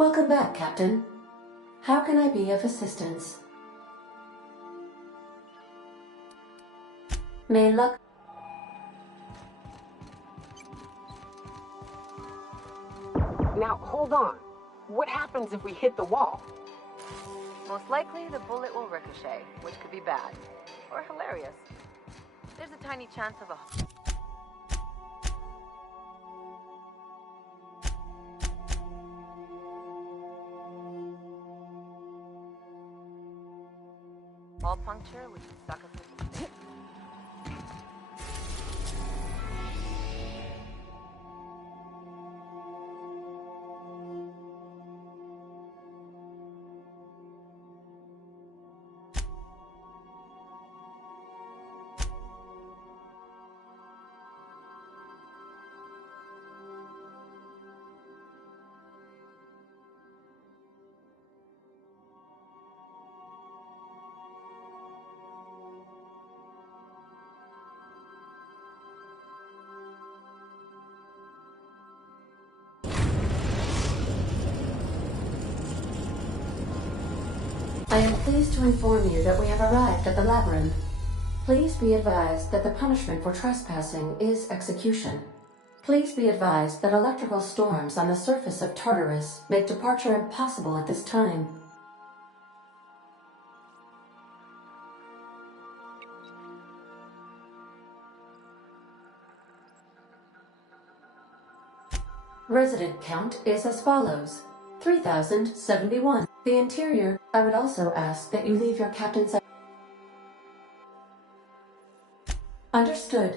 Welcome back, Captain. How can I be of assistance? May luck... Now, hold on. What happens if we hit the wall? Most likely, the bullet will ricochet, which could be bad. Or hilarious. There's a tiny chance of a... ball puncture, which would suck if we... I am pleased to inform you that we have arrived at the labyrinth. Please be advised that the punishment for trespassing is execution. Please be advised that electrical storms on the surface of Tartarus make departure impossible at this time. Resident count is as follows: 3,071. The interior, I would also ask that you leave your captain's... Understood.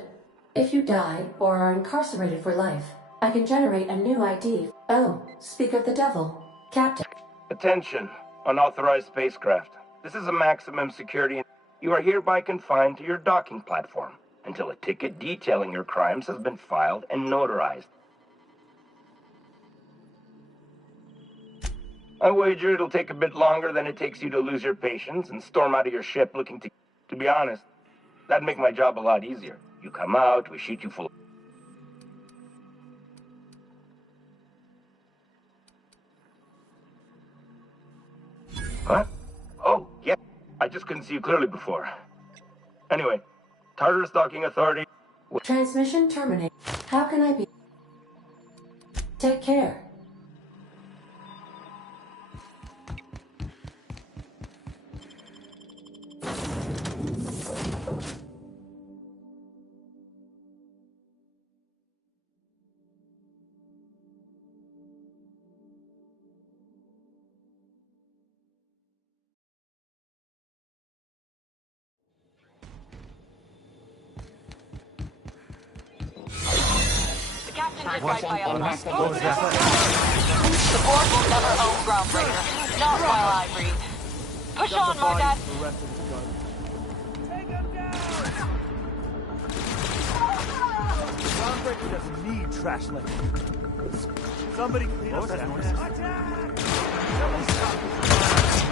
If you die or are incarcerated for life, I can generate a new ID. Oh, speak of the devil. Captain. Attention, unauthorized spacecraft. This is a maximum security. You are hereby confined to your docking platform until a ticket detailing your crimes has been filed and notarized. I wager it'll take a bit longer than it takes you to lose your patience and storm out of your ship looking to... To be honest, that'd make my job a lot easier. You come out, we shoot you full... Huh? Oh, yeah. I just couldn't see you clearly before. Anyway, Tartarus Docking Authority... Transmission terminated. How can I be... Take care. Right by Aardvark. The board will never own Groundbreaker. Not while I breathe. Push on, Margat! Take him down! Groundbreaker doesn't need trash like this. Somebody clean up that noise. Attack! Someone stop this.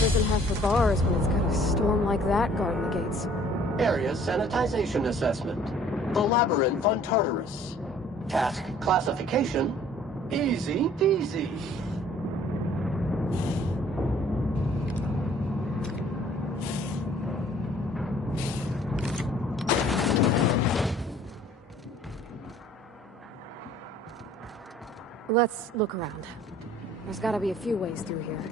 Doesn't have for bars when it's got a storm like that guarding the gates. Area sanitization assessment. The Labyrinth on Tartarus. Task classification. Easy peasy. Let's look around. There's gotta be a few ways through here.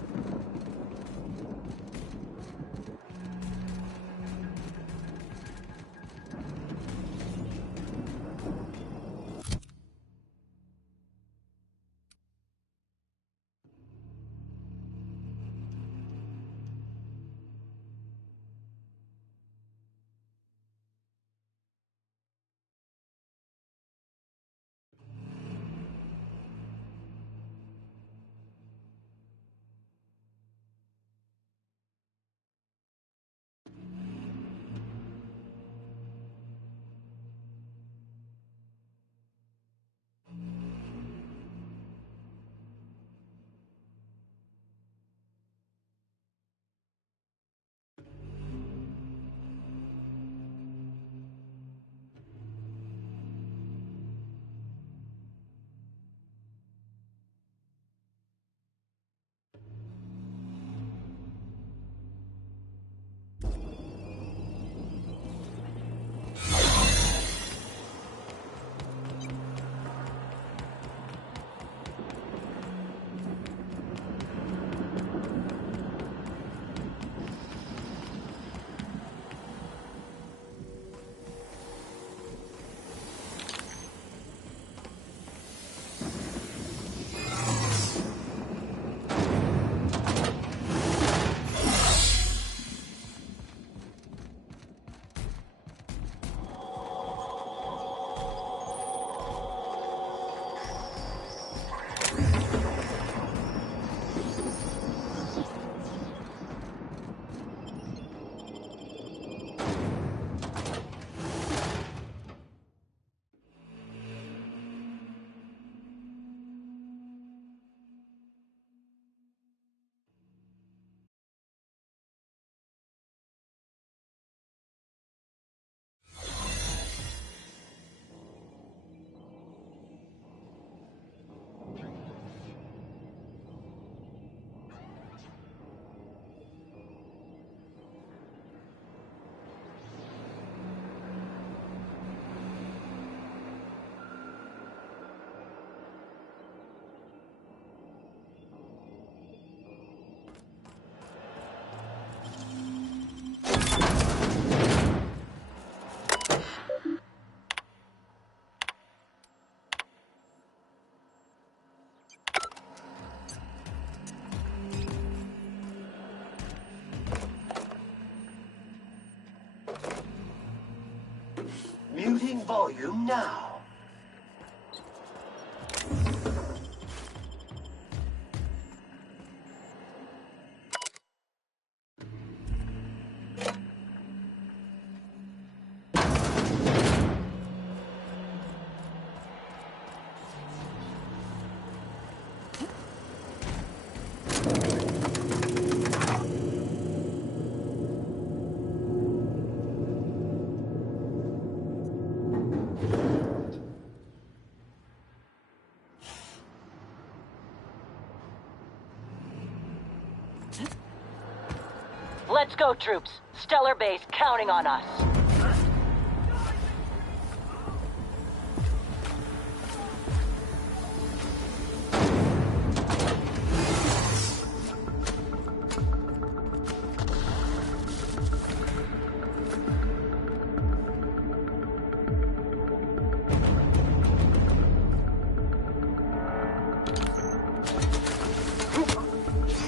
Muting volume now. Let's go, troops. Stellar Base counting on us.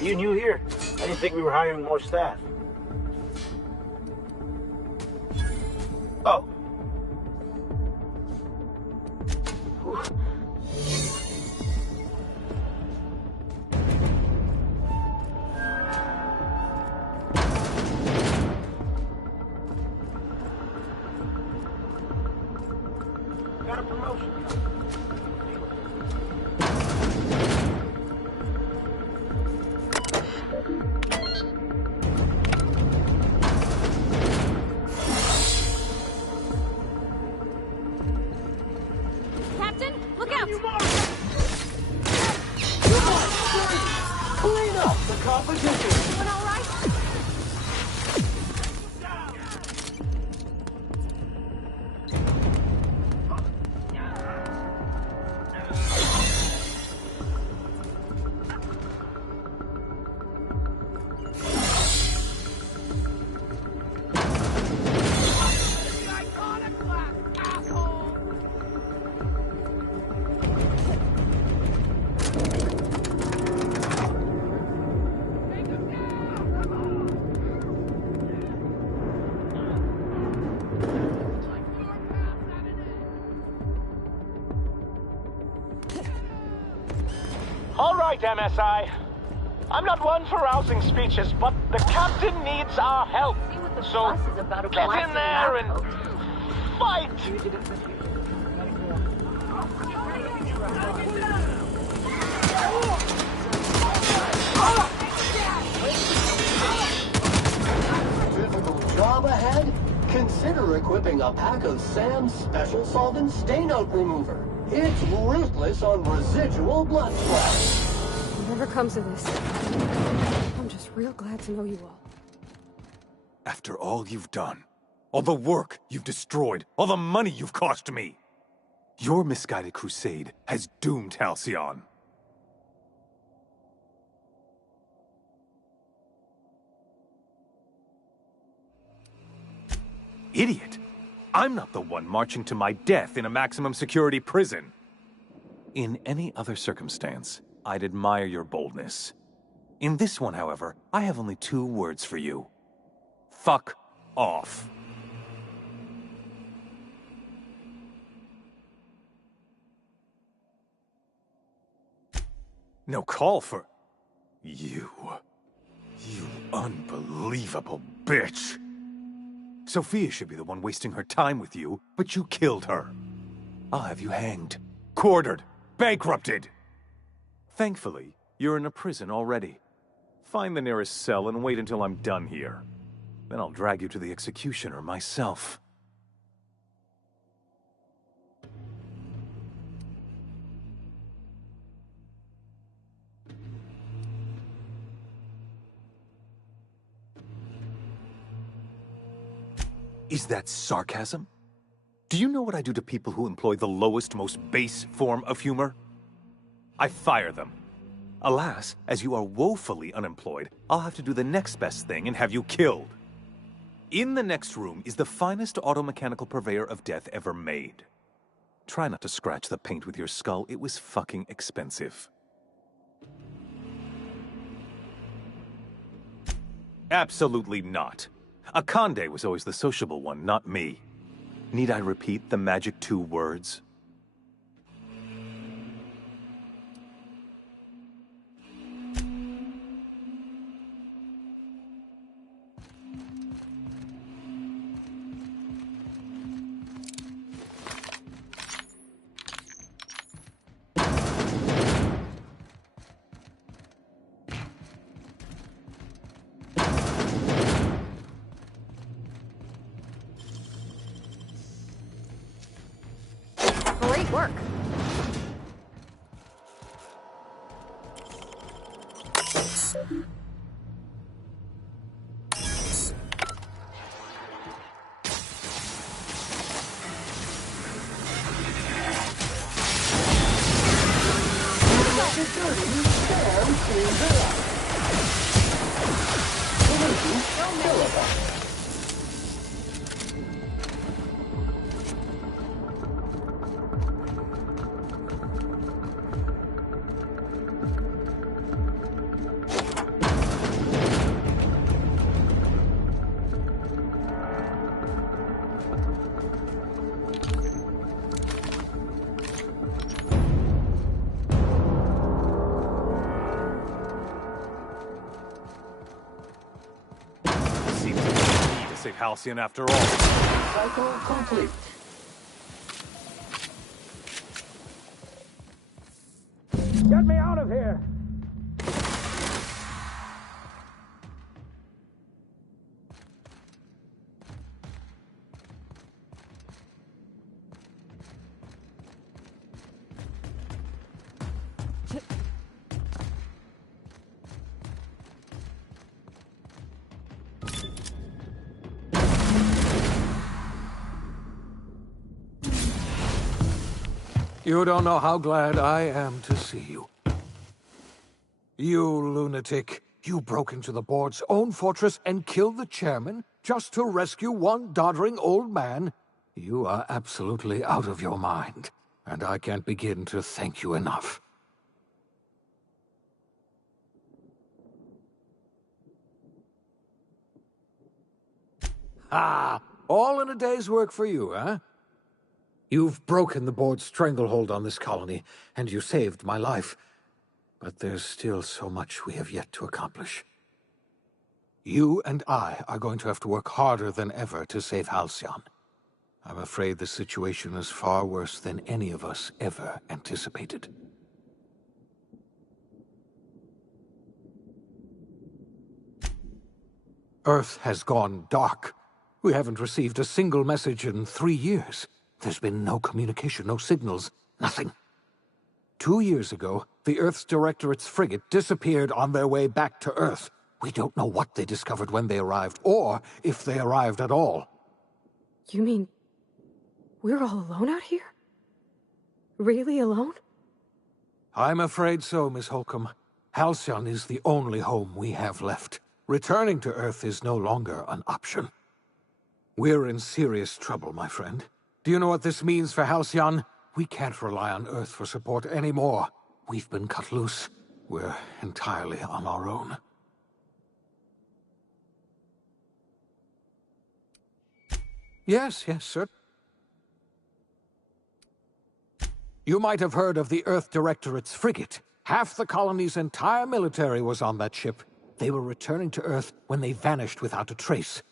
You new here? I didn't think we were hiring more staff. Oh. Got a promotion. Captain, look out! Clean up the competition. Doing all right? All right, MSI. I'm not one for rousing speeches, but the captain needs our help. See what the So fuss is about a get in collapsing there and outpost. fight! Difficult job ahead? Consider equipping a pack of Sam's Special Solvent Stainout Remover. It's ruthless on residual blood splash. Whatever comes of this, I'm just real glad to know you all. After all you've done, all the work you've destroyed, all the money you've cost me, your misguided crusade has doomed Halcyon. Idiot! I'm not the one marching to my death in a maximum security prison. In any other circumstance, I'd admire your boldness. In this one, however, I have only 2 words for you. Fuck off. No call for... You unbelievable bitch. Sophia should be the one wasting her time with you, but you killed her. I'll have you hanged, quartered, bankrupted. Thankfully, you're in a prison already. Find the nearest cell and wait until I'm done here. Then I'll drag you to the executioner myself. Is that sarcasm? Do you know what I do to people who employ the lowest, most base form of humor? I fire them. Alas, as you are woefully unemployed, I'll have to do the next best thing and have you killed. In the next room is the finest automechanical purveyor of death ever made. Try not to scratch the paint with your skull, it was fucking expensive. Absolutely not. Akande was always the sociable one, not me. Need I repeat the magic 2 words? Great work. Security Sam seems alive. Solution Philippa. Seems like we need to save Halcyon after all. Cycle complete. Get me out of here! You don't know how glad I am to see you. You lunatic. You broke into the board's own fortress and killed the chairman just to rescue one doddering old man? You are absolutely out of your mind, and I can't begin to thank you enough. Ah, all in a day's work for you, huh? You've broken the board's stranglehold on this colony, and you saved my life. But there's still so much we have yet to accomplish. You and I are going to have to work harder than ever to save Halcyon. I'm afraid the situation is far worse than any of us ever anticipated. Earth has gone dark. We haven't received a single message in 3 years. There's been no communication, no signals, nothing. 2 years ago, the Earth's Directorate's frigate disappeared on their way back to Earth. We don't know what they discovered when they arrived, or if they arrived at all. You mean we're all alone out here? Really alone? I'm afraid so, Miss Holcomb. Halcyon is the only home we have left. Returning to Earth is no longer an option. We're in serious trouble, my friend. Do you know what this means for Halcyon? We can't rely on Earth for support anymore. We've been cut loose. We're entirely on our own. Yes, sir. You might have heard of the Earth Directorate's frigate. Half the colony's entire military was on that ship. They were returning to Earth when they vanished without a trace.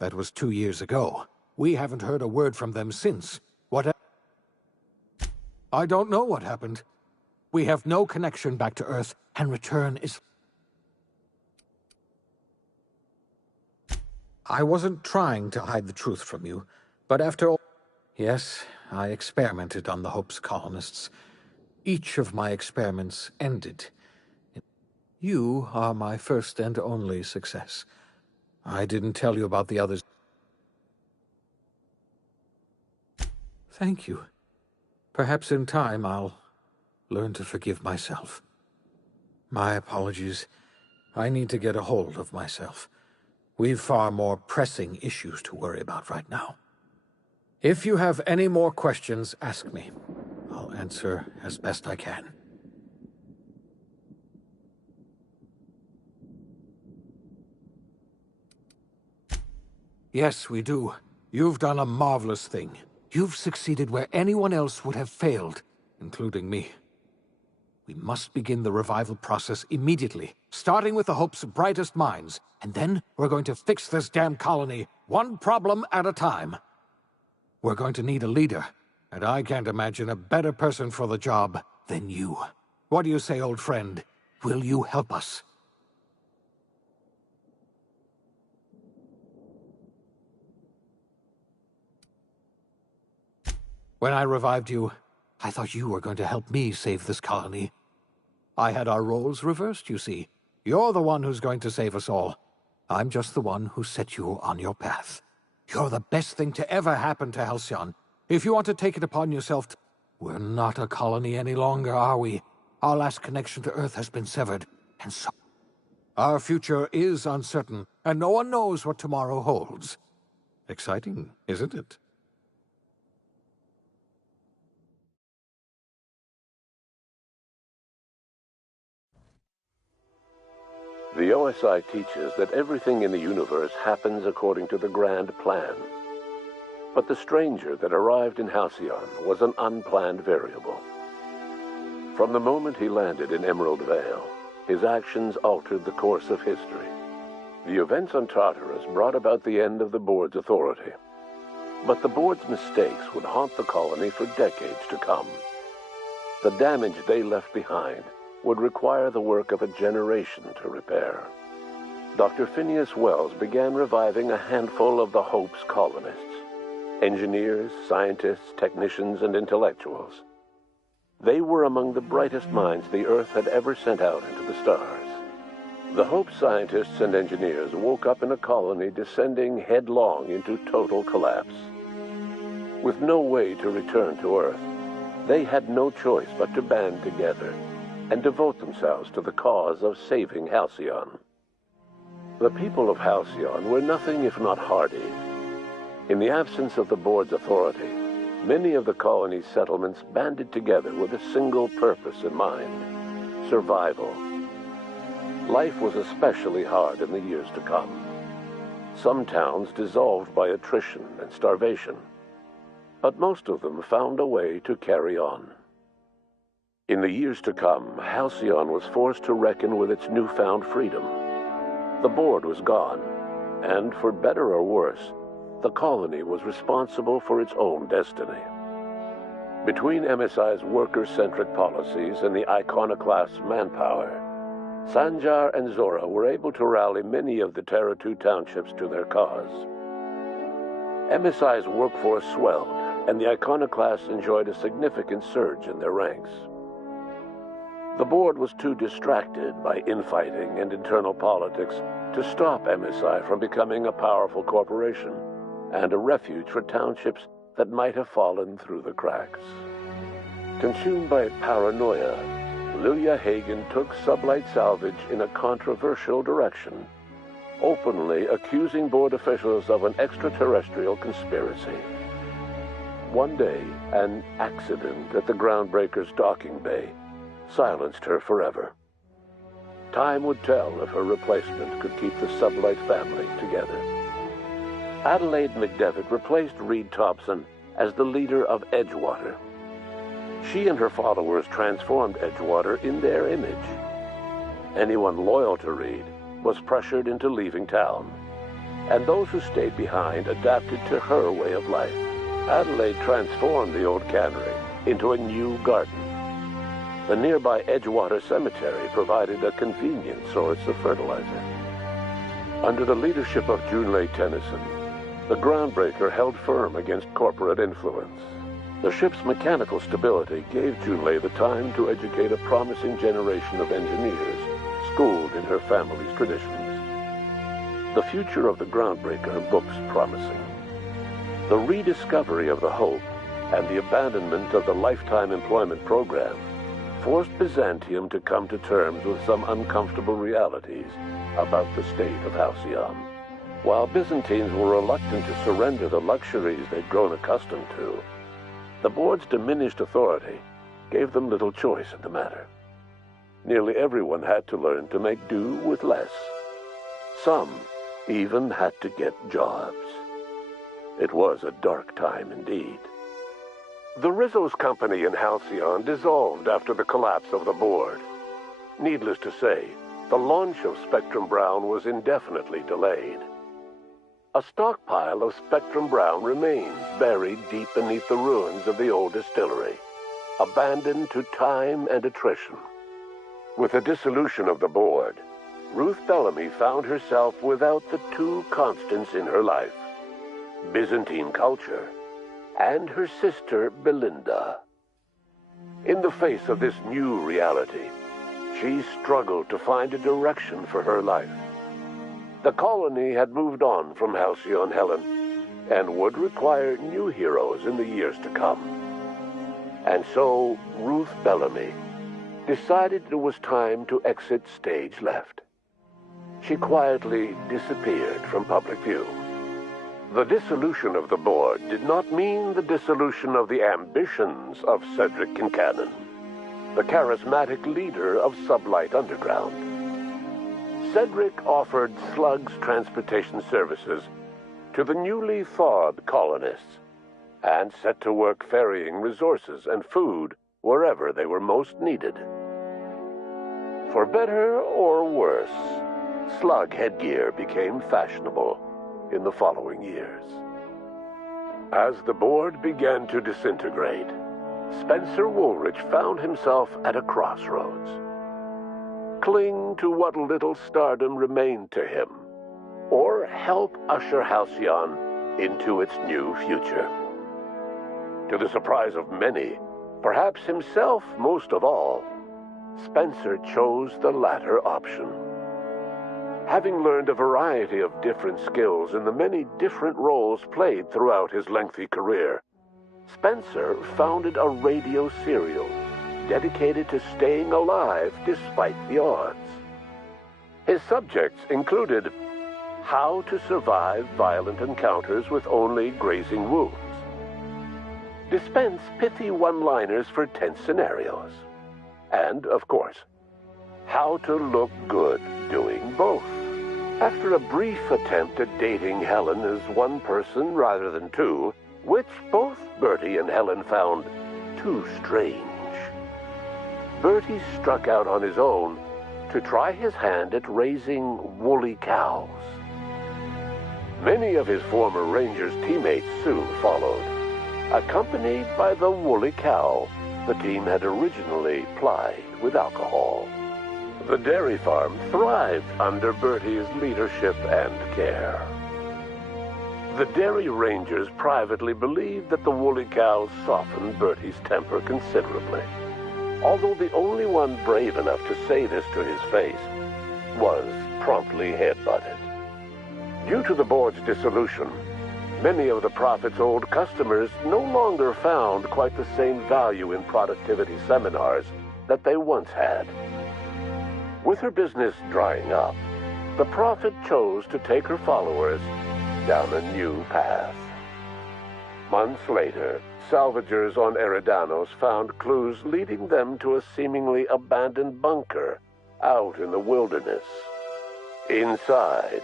That was 2 years ago. We haven't heard a word from them since. I don't know what happened. We have no connection back to Earth, and return is... I wasn't trying to hide the truth from you, but after all... Yes, I experimented on the Hope's colonists. Each of my experiments ended. You are my first and only success. I didn't tell you about the others. Thank you. Perhaps in time I'll learn to forgive myself. My apologies. I need to get a hold of myself. We've far more pressing issues to worry about right now. If you have any more questions, ask me. I'll answer as best I can. Yes, we do. You've done a marvelous thing. You've succeeded where anyone else would have failed, including me. We must begin the revival process immediately, starting with the Hope's brightest minds, and then we're going to fix this damn colony, one problem at a time. We're going to need a leader, and I can't imagine a better person for the job than you. What do you say, old friend? Will you help us? When I revived you, I thought you were going to help me save this colony. I had our roles reversed, you see. You're the one who's going to save us all. I'm just the one who set you on your path. You're the best thing to ever happen to Halcyon. If you want to take it upon yourself to... We're not a colony any longer, are we? Our last connection to Earth has been severed, and so... Our future is uncertain, and no one knows what tomorrow holds. Exciting, isn't it? The OSI teaches that everything in the universe happens according to the grand plan. But the stranger that arrived in Halcyon was an unplanned variable. From the moment he landed in Emerald Vale, his actions altered the course of history. The events on Tartarus brought about the end of the board's authority. But the board's mistakes would haunt the colony for decades to come. The damage they left behind would require the work of a generation to repair. Dr. Phineas Wells began reviving a handful of the Hope's colonists. Engineers, scientists, technicians, and intellectuals. They were among the brightest minds the Earth had ever sent out into the stars. The Hope scientists and engineers woke up in a colony descending headlong into total collapse. With no way to return to Earth, they had no choice but to band together and devote themselves to the cause of saving Halcyon. The people of Halcyon were nothing if not hardy. In the absence of the board's authority, many of the colony's settlements banded together with a single purpose in mind: survival. Life was especially hard in the years to come. Some towns dissolved by attrition and starvation, but most of them found a way to carry on. In the years to come, Halcyon was forced to reckon with its newfound freedom. The board was gone, and for better or worse, the colony was responsible for its own destiny. Between MSI's worker-centric policies and the iconoclast's manpower, Sanjar and Zora were able to rally many of the Terra 2 townships to their cause. MSI's workforce swelled, and the iconoclasts enjoyed a significant surge in their ranks. The board was too distracted by infighting and internal politics to stop MSI from becoming a powerful corporation and a refuge for townships that might have fallen through the cracks. Consumed by paranoia, Lilia Hagen took Sublight Salvage in a controversial direction, openly accusing board officials of an extraterrestrial conspiracy. One day, an accident at the Groundbreaker's docking bay silenced her forever. Time would tell if her replacement could keep the Sublight family together. Adelaide McDevitt replaced Reed Thompson as the leader of Edgewater. She and her followers transformed Edgewater in their image. Anyone loyal to Reed was pressured into leaving town, and those who stayed behind adapted to her way of life. Adelaide transformed the old cannery into a new garden. The nearby Edgewater Cemetery provided a convenient source of fertilizer. Under the leadership of Junlei Tennyson, the Groundbreaker held firm against corporate influence. The ship's mechanical stability gave Junlei the time to educate a promising generation of engineers schooled in her family's traditions. The future of the Groundbreaker looks promising. The rediscovery of the Hope and the abandonment of the lifetime employment program forced Byzantium to come to terms with some uncomfortable realities about the state of Halcyon. While Byzantines were reluctant to surrender the luxuries they'd grown accustomed to, the board's diminished authority gave them little choice in the matter. Nearly everyone had to learn to make do with less. Some even had to get jobs. It was a dark time indeed. The Rizzo's company in Halcyon dissolved after the collapse of the board. Needless to say, the launch of Spectrum Brown was indefinitely delayed. A stockpile of Spectrum Brown remains buried deep beneath the ruins of the old distillery, abandoned to time and attrition. With the dissolution of the board, Ruth Bellamy found herself without the two constants in her life, Byzantine culture and her sister Belinda. In the face of this new reality, she struggled to find a direction for her life. The colony had moved on from Halcyon Helen and would require new heroes in the years to come. And so Ruth Bellamy decided it was time to exit stage left. She quietly disappeared from public view. The dissolution of the board did not mean the dissolution of the ambitions of Cedric Kincannon, the charismatic leader of Sublight Underground. Cedric offered slugs transportation services to the newly thawed colonists and set to work ferrying resources and food wherever they were most needed. For better or worse, slug headgear became fashionable in the following years. As the board began to disintegrate, Spencer Woolrich found himself at a crossroads. Cling to what little stardom remained to him, or help usher Halcyon into its new future. To the surprise of many, perhaps himself most of all, Spencer chose the latter option. Having learned a variety of different skills in the many different roles played throughout his lengthy career, Spencer founded a radio serial dedicated to staying alive despite the odds. His subjects included how to survive violent encounters with only grazing wounds, dispense pithy one-liners for tense scenarios, and, of course, how to look good doing both. After a brief attempt at dating Helen as one person rather than two, which both Bertie and Helen found too strange, Bertie struck out on his own to try his hand at raising woolly cows. Many of his former Rangers teammates soon followed, accompanied by the woolly cow the team had originally plied with alcohol. The dairy farm thrived under Bertie's leadership and care. The Dairy Rangers privately believed that the woolly cows softened Bertie's temper considerably, although the only one brave enough to say this to his face was promptly headbutted. Due to the board's dissolution, many of the Prophet's old customers no longer found quite the same value in productivity seminars that they once had. With her business drying up, the Prophet chose to take her followers down a new path. Months later, salvagers on Eridanos found clues leading them to a seemingly abandoned bunker out in the wilderness. Inside,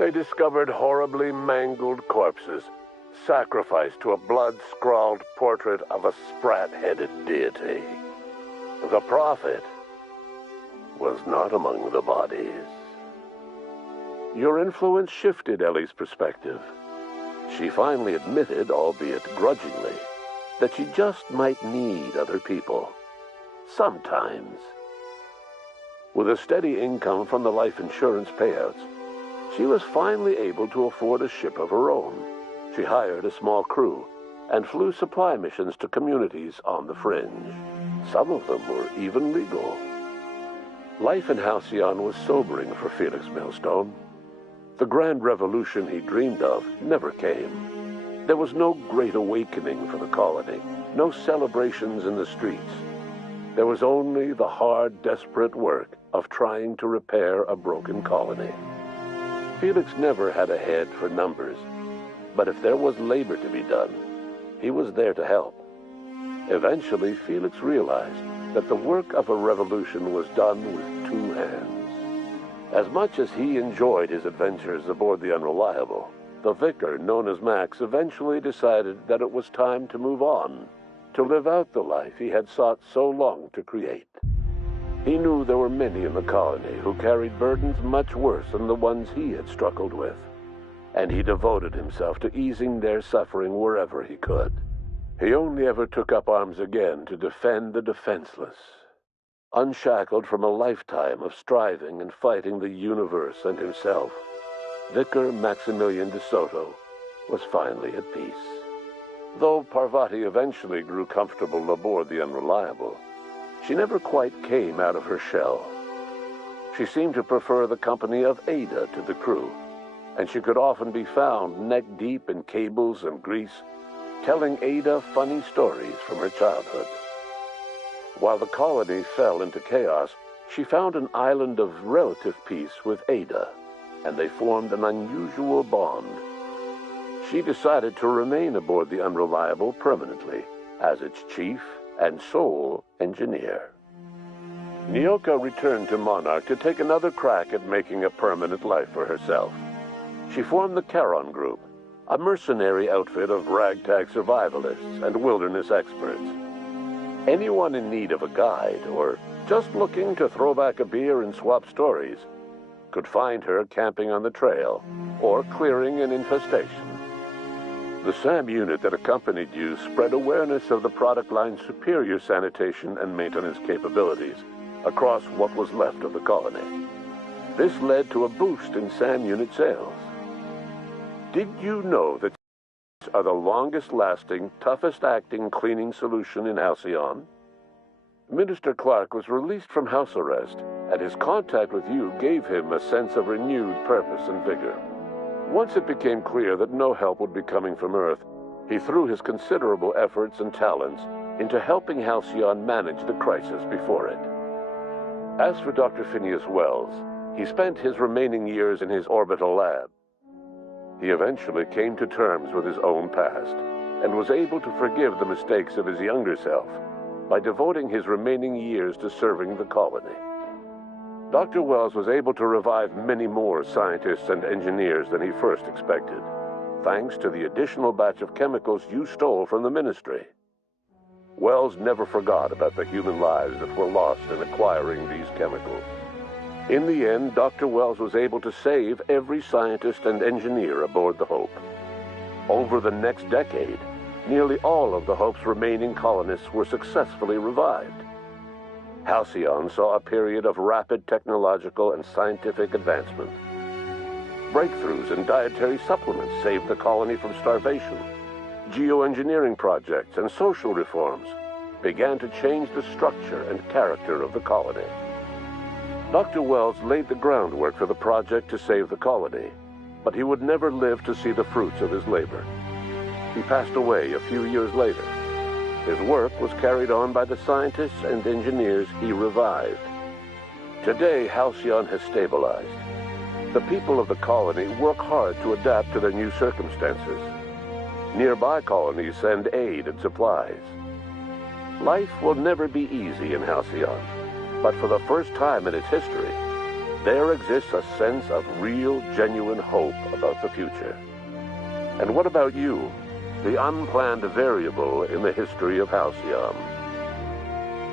they discovered horribly mangled corpses, sacrificed to a blood-scrawled portrait of a sprat-headed deity. The Prophet was not among the bodies. Your influence shifted Ellie's perspective. She finally admitted, albeit grudgingly, that she just might need other people. Sometimes. With a steady income from the life insurance payouts, she was finally able to afford a ship of her own. She hired a small crew and flew supply missions to communities on the fringe. Some of them were even legal. Life in Halcyon was sobering for Felix Millstone. The grand revolution he dreamed of never came. There was no great awakening for the colony, no celebrations in the streets. There was only the hard, desperate work of trying to repair a broken colony. Felix never had a head for numbers, but if there was labor to be done, he was there to help. Eventually, Felix realized that the work of a revolution was done with two hands. As much as he enjoyed his adventures aboard the Unreliable, The vicar, known as Max, eventually decided that it was time to move on, to live out the life he had sought so long to create. He knew there were many in the colony who carried burdens much worse than the ones he had struggled with, and he devoted himself to easing their suffering wherever he could. He only ever took up arms again to defend the defenseless. Unshackled from a lifetime of striving and fighting the universe and himself, Vicar Maximilian de Soto was finally at peace. Though Parvati eventually grew comfortable aboard the Unreliable, she never quite came out of her shell. She seemed to prefer the company of Ada to the crew, and she could often be found neck-deep in cables and grease, telling Ada funny stories from her childhood. While the colony fell into chaos, she found an island of relative peace with Ada, and they formed an unusual bond. She decided to remain aboard the Unreliable permanently as its chief and sole engineer. Nyoka returned to Monarch to take another crack at making a permanent life for herself. She formed the Charon Group, a mercenary outfit of ragtag survivalists and wilderness experts. Anyone in need of a guide or just looking to throw back a beer and swap stories could find her camping on the trail or clearing an infestation. The SAM unit that accompanied you spread awareness of the product line's superior sanitation and maintenance capabilities across what was left of the colony. This led to a boost in SAM unit sales. Did you know that are the longest-lasting, toughest-acting cleaning solution in Halcyon? Minister Clark was released from house arrest, and his contact with you gave him a sense of renewed purpose and vigor. Once it became clear that no help would be coming from Earth, he threw his considerable efforts and talents into helping Halcyon manage the crisis before it. As for Dr. Phineas Wells, he spent his remaining years in his orbital lab. He eventually came to terms with his own past and was able to forgive the mistakes of his younger self by devoting his remaining years to serving the colony. Dr. Wells was able to revive many more scientists and engineers than he first expected, thanks to the additional batch of chemicals you stole from the Ministry. Wells never forgot about the human lives that were lost in acquiring these chemicals. In the end, Dr. Wells was able to save every scientist and engineer aboard the Hope. Over the next decade, nearly all of the Hope's remaining colonists were successfully revived. Halcyon saw a period of rapid technological and scientific advancement. Breakthroughs in dietary supplements saved the colony from starvation. Geoengineering projects and social reforms began to change the structure and character of the colony. Dr. Wells laid the groundwork for the project to save the colony, but he would never live to see the fruits of his labor. He passed away a few years later. His work was carried on by the scientists and engineers he revived. Today, Halcyon has stabilized. The people of the colony work hard to adapt to their new circumstances. Nearby colonies send aid and supplies. Life will never be easy in Halcyon, but for the first time in its history, there exists a sense of real, genuine hope about the future. And what about you, the unplanned variable in the history of Halcyon?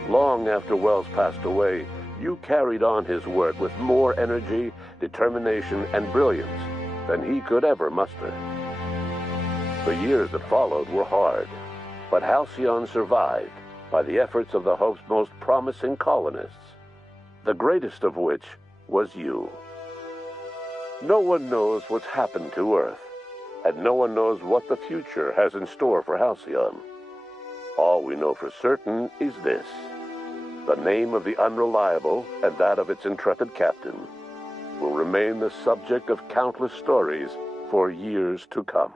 Long after Wells passed away, you carried on his work with more energy, determination, and brilliance than he could ever muster. The years that followed were hard, but Halcyon survived by the efforts of the Hope's most promising colonists, the greatest of which was you. No one knows what's happened to Earth, and no one knows what the future has in store for Halcyon. All we know for certain is this: the name of the Unreliable and that of its intrepid captain will remain the subject of countless stories for years to come.